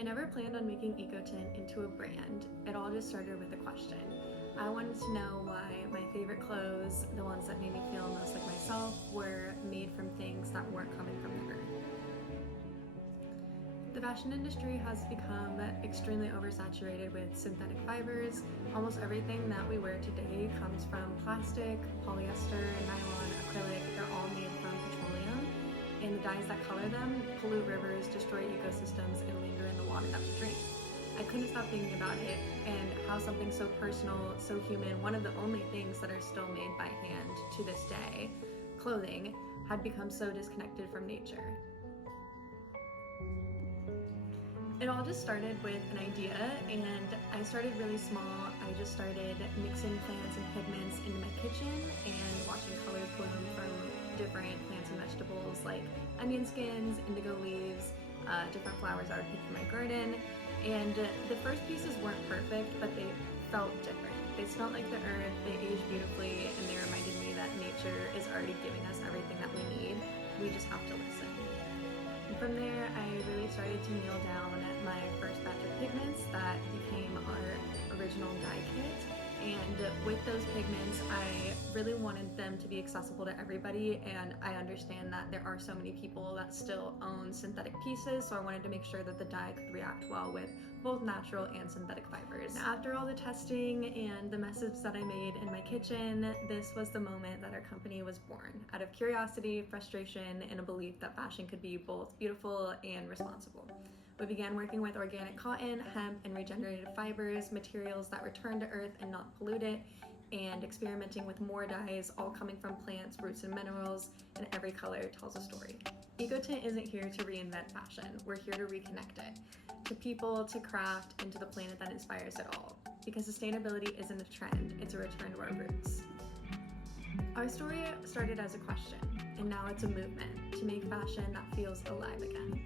I never planned on making EcoTint into a brand. It all just started with a question. I wanted to know why my favorite clothes, the ones that made me feel most like myself, were made from things that weren't coming from the earth. The fashion industry has become extremely oversaturated with synthetic fibers. Almost everything that we wear today comes from plastic, polyester, nylon, acrylic. They're all made from petroleum, and the dyes that color them pollute rivers, destroy ecosystems, and linger in the water that we drink. I couldn't stop thinking about it and how something so personal, so human, one of the only things that are still made by hand to this day, clothing, had become so disconnected from nature. It all just started with an idea, and I started really small. I just started mixing plants and pigments into my kitchen and watching colors bloom from different plants and vegetables like onion skins, indigo leaves, different flowers I would pick from my garden. And the first pieces weren't perfect, but they felt different. They smelled like the earth, they aged beautifully, and they reminded me that nature is already giving us everything that we need. We just have to listen. And from there, I really started to nail down my first batch of pigments that became our original dye kit. And with those pigments, I really wanted them to be accessible to everybody, and I understand that there are so many people that still own synthetic pieces, so I wanted to make sure that the dye could react well with both natural and synthetic fibers. Now, after all the testing and the messes that I made in my kitchen, this was the moment that our company was born, out of curiosity, frustration, and a belief that fashion could be both beautiful and responsible. We began working with organic cotton, hemp, and regenerated fibers, materials that return to earth and not pollute it, and experimenting with more dyes, all coming from plants, roots, and minerals, and every color tells a story. EcoTint isn't here to reinvent fashion. We're here to reconnect it to people, to craft, and to the planet that inspires it all. Because sustainability isn't a trend, it's a return to our roots. Our story started as a question, and now it's a movement to make fashion that feels alive again.